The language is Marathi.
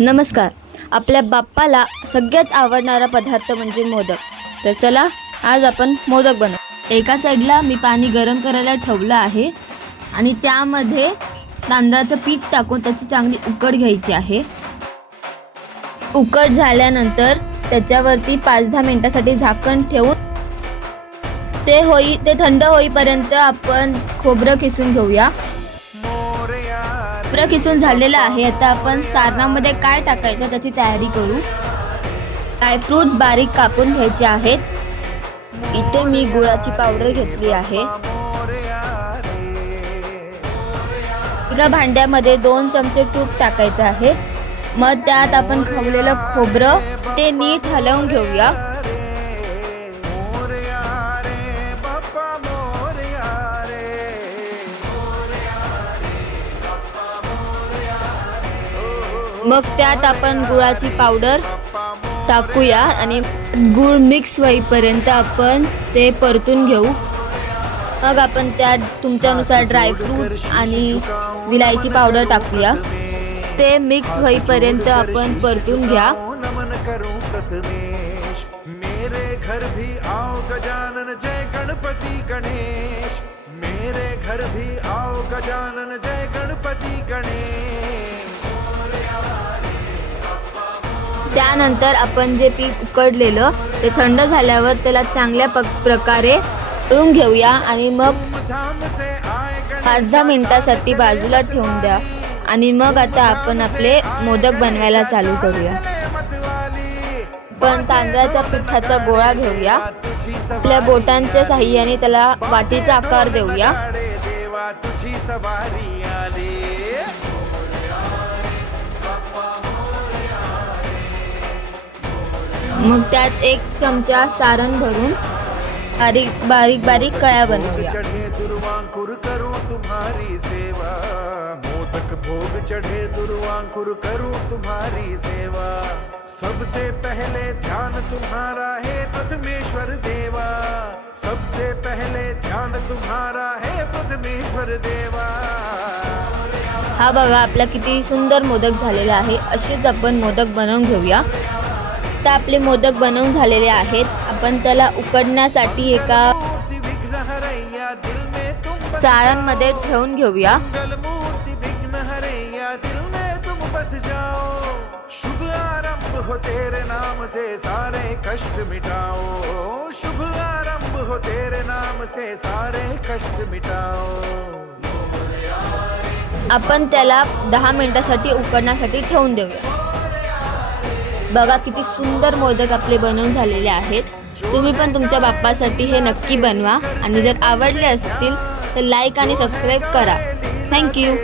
नमस्कार. आपल्या बाप्पाला सगळ्यात आवडणारा पदार्थ म्हणजे मोदक. तर चला आज आपण मोदक बनवू. एका साईडला मी पाणी गरम करायला ठेवलं आहे आणि त्यामध्ये तांदळाचं पीठ टाकून त्याची चांगली उकड घ्यायची आहे. उकड झाल्यानंतर त्याच्यावरती 5-10 मिनिटांसाठी झाकण ठेवून ते थंड होईपर्यंत आपण खोबरं किसून घेऊया. खोबरं किसून झालेलं आहे. आता आपण सारणामध्ये काय टाकायचं त्याची तयारी करू. ड्रायफ्रूट्स बारीक कापून घ्यायचे आहेत. इथे मी गुळाची पावडर घेतली आहे. एका भांड्यामध्ये 2 चमचे तूप टाकायचं आहे. मग त्यात आपण खवलेलं खोबरं ते नीट हलवून घेऊया. मग त्यात आपण गुळाची पावडर टाकूया आणि गुळ मिक्स होईपर्यंत आपण ते परतून घेऊ. मग आपण त्यात तुमच्यानुसार ड्रायफ्रूट्स आणि विलायची पावडर टाकूया. ते मिक्स होईपर्यंत आपण परतून घ्या. मेरे घर भी आओ गजानन जय गणपति गणेश. मेरे घर भी आओ गजानन जय गणपति गणेश. त्यानंतर आपण जे पीठ उकडलेलं ते थंड झाल्यावर त्याला चांगल्या प्रकारे तळून घेऊया आणि मग 5-10 मिनिटांसाठी बाजूला ठेवून द्या. आणि मग आता आपण आपले मोदक बनवायला चालू करूया. पण तांदळाच्या पिठाचा गोळा घेऊया. आपल्या बोटांच्या साहाय्याने त्याला वाटीचा आकार देऊया. मग त्यात 1 चमचा सारण भरून बारीक बारीक कळ्या बनवूया. तुम्हारी सेवा मोदक भोग चढ़े दुर्वांकुर करूं तुम्हारी सेवा. सबसे पहले ध्यान तुम्हारा है प्रथमेश्वर देवा. सबसे पहले ध्यान तुम्हारा है प्रथमेश्वर देवा. हा बघा आपला किती सुंदर मोदक झालेला आहे. असेच आपण मोदक बनवून घेऊया. आता आपले मोदक बनवून झालेले आहेत. आपण त्याला उकडण्यासाठी एका चाळणमध्ये ठेवून घेऊया. शुभ आरंभ हो तेरे नाम से सारे कष्ट मिटाओ. शुभ आरंभ हो तेरे नाम से सारे कष्ट मिटाओ. आपण त्याला 10 मिनिटांसाठी उकडण्यासाठी ठेवून देऊया. बघा किती सुंदर मोदक आपले बनवून झालेले आहेत. तुम्ही पण तुमच्या बाप्पासाठी हे नक्की बनवा आणि जर आवडले असतील तर लाईक आणि सबस्क्राईब करा. थँक्यू.